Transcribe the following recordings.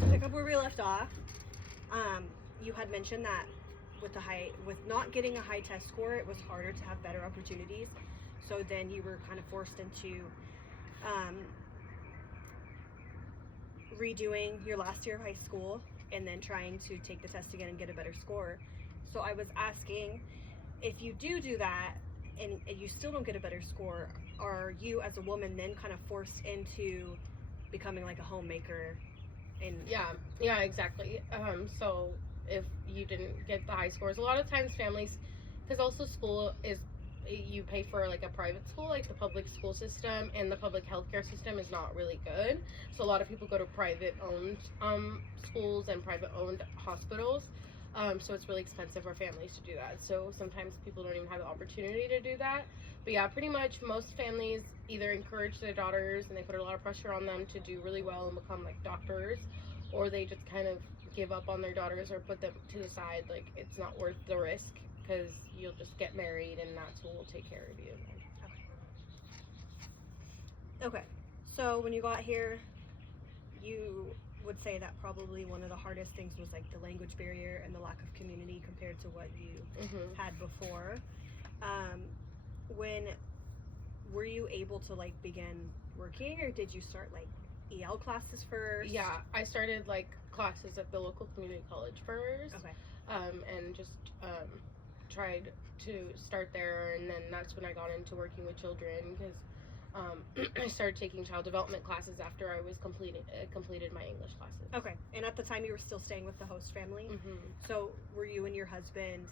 to pick up where we left off, you had mentioned that with not getting a high test score, it was harder to have better opportunities. So then you were kind of forced into redoing your last year of high school and then trying to take the test again and get a better score. So I was asking, if you do that and you still don't get a better score, are you as a woman then kind of forced into becoming like a homemaker? And yeah, exactly. So if you didn't get the high scores, a lot of times families, because also school is, you pay for like a private school, like the public school system and the public healthcare system is not really good. So a lot of people go to private owned schools and private owned hospitals. So it's really expensive for families to do that. So sometimes people don't even have the opportunity to do that. But yeah, pretty much most families either encourage their daughters and they put a lot of pressure on them to do really well and become like doctors, or they just kind of give up on their daughters or put them to the side, like it's not worth the risk because you'll just get married and that's who will take care of you. Okay. So when you got here, you would say that probably one of the hardest things was like the language barrier and the lack of community compared to what you had before. When were you able to like begin working, or did you start like EL classes first? Yeah, I started like classes at the local community college first. Okay. And just tried to start there, and then that's when I got into working with children because I started taking child development classes after I was completed my English classes. Okay. And at the time you were still staying with the host family? So were you and your husband,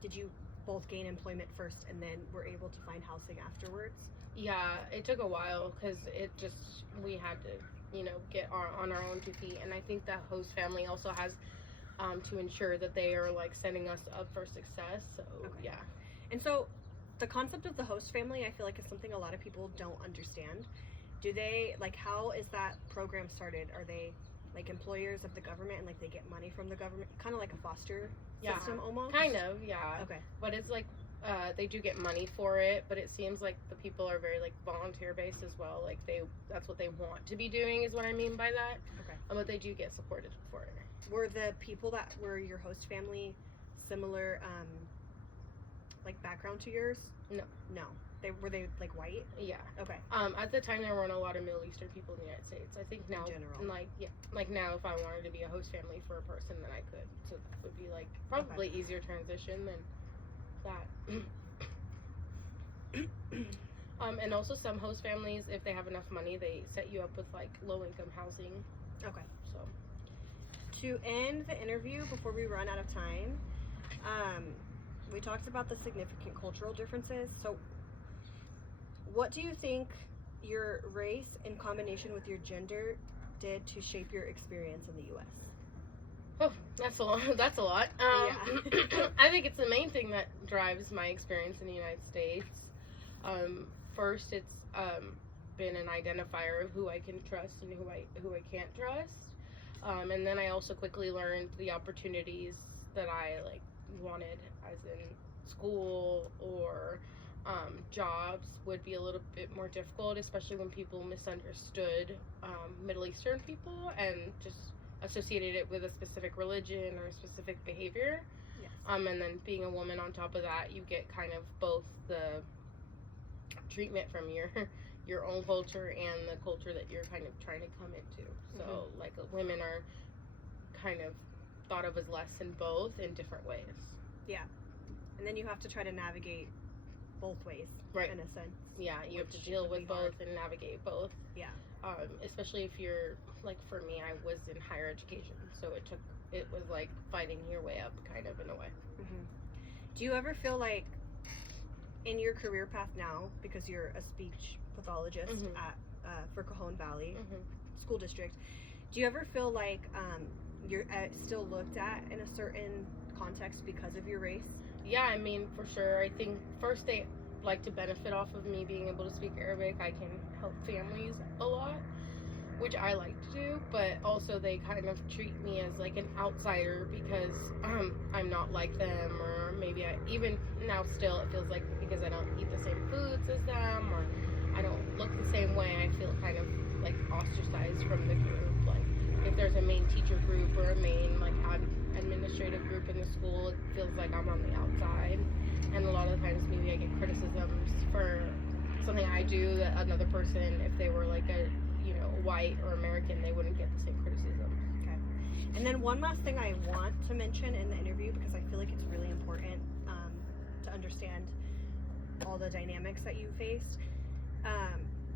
did you both gain employment first and then were able to find housing afterwards? Yeah, it took a while because we had to, get on our own 2 feet, and I think that host family also has to ensure that they are like setting us up for success. So yeah. And so the concept of the host family, I feel like is something a lot of people don't understand. Do they, like, how is that program started? Are they like employers of the government and like they get money from the government, kind of like a foster system almost? Kind of, yeah. Okay. But it's like they do get money for it, but it seems like the people are very like volunteer based as well. Like that's what they want to be doing is what I mean by that. Okay. But they do get supported for it. Were the people that were your host family similar like background to yours? No. Were they like white? Yeah. Okay. At the time there weren't a lot of Middle Eastern people in the United States. I think now, in general. like now if I wanted to be a host family for a person, then I could. So that would be like probably easier transition than that. And also some host families, if they have enough money, they set you up with like low income housing. Okay. So to end the interview before we run out of time, we talked about the significant cultural differences. So what do you think your race in combination with your gender did to shape your experience in the U.S.? Oh, that's a lot. Yeah. I think it's the main thing that drives my experience in the United States. First, it's been an identifier of who I can trust and who I can't trust. And then I also quickly learned the opportunities that I like wanted, as in school or jobs would be a little bit more difficult, especially when people misunderstood Middle Eastern people and just associated it with a specific religion or a specific behavior. Yes. And then being a woman on top of that, you get kind of both the treatment from your own culture and the culture that you're kind of trying to come into. So like women are kind of thought of as less in both in different ways. Yeah. And then you have to try to navigate both ways, right? In a sense. Yeah, you have to deal with both and navigate both. Yeah. Especially if you're like, for me, I was in higher education, so it was like fighting your way up, kind of, in a way. Do you ever feel like in your career path now, because you're a speech pathologist at for Cajon Valley School District, do you ever feel like you're still looked at in a certain context because of your race? Yeah, I mean, for sure. I think first they like to benefit off of me being able to speak Arabic. I can help families a lot, which I like to do, but also they kind of treat me as like an outsider because I'm not like them, or maybe even now still it feels like because I don't eat the same foods as them, or I don't look the same way, I feel kind of like ostracized from the group. Like if there's a main teacher group or a main like administrative group in the school, it feels like I'm on the outside. And a lot of times maybe I get criticisms for something I do that another person, if they were like a white or American, they wouldn't get the same criticism. Okay. And then one last thing I want to mention in the interview, because I feel like it's really important to understand all the dynamics that you faced.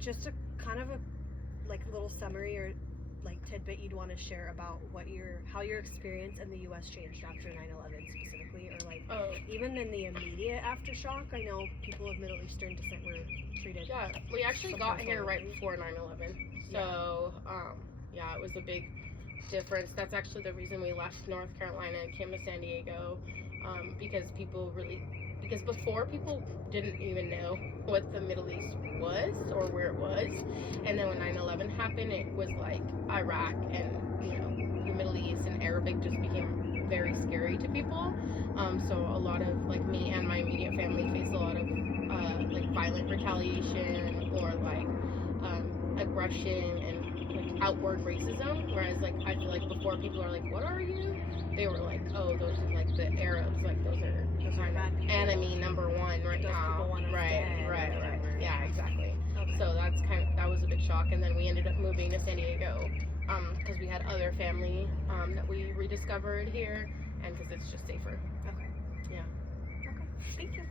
Just a kind of a like little summary or like tidbit you'd want to share about how your experience in the U.S. changed after 9/11 specifically, or like even in the immediate aftershock. I know people of Middle Eastern descent were treated. Yeah, we actually got here right before 9/11, so it was a big difference. That's actually the reason we left North Carolina and came to San Diego, because before people didn't even know what the Middle East was or where it was, and then when 9/11 happened, it was like Iraq and the Middle East and Arabic just became very scary to people. So a lot of like me and my immediate family faced a lot of like violent retaliation or like aggression and like outward racism. Whereas like I feel like before people are like, "What are you?" They were like, "Oh, those are like the Arabs. Like those are kind of enemy number one right now." Right. Yeah, exactly. Okay. So that was a big shock. And then we ended up moving to San Diego because we had other family that we rediscovered here, and because it's just safer. Okay. Yeah. Okay. Thank you.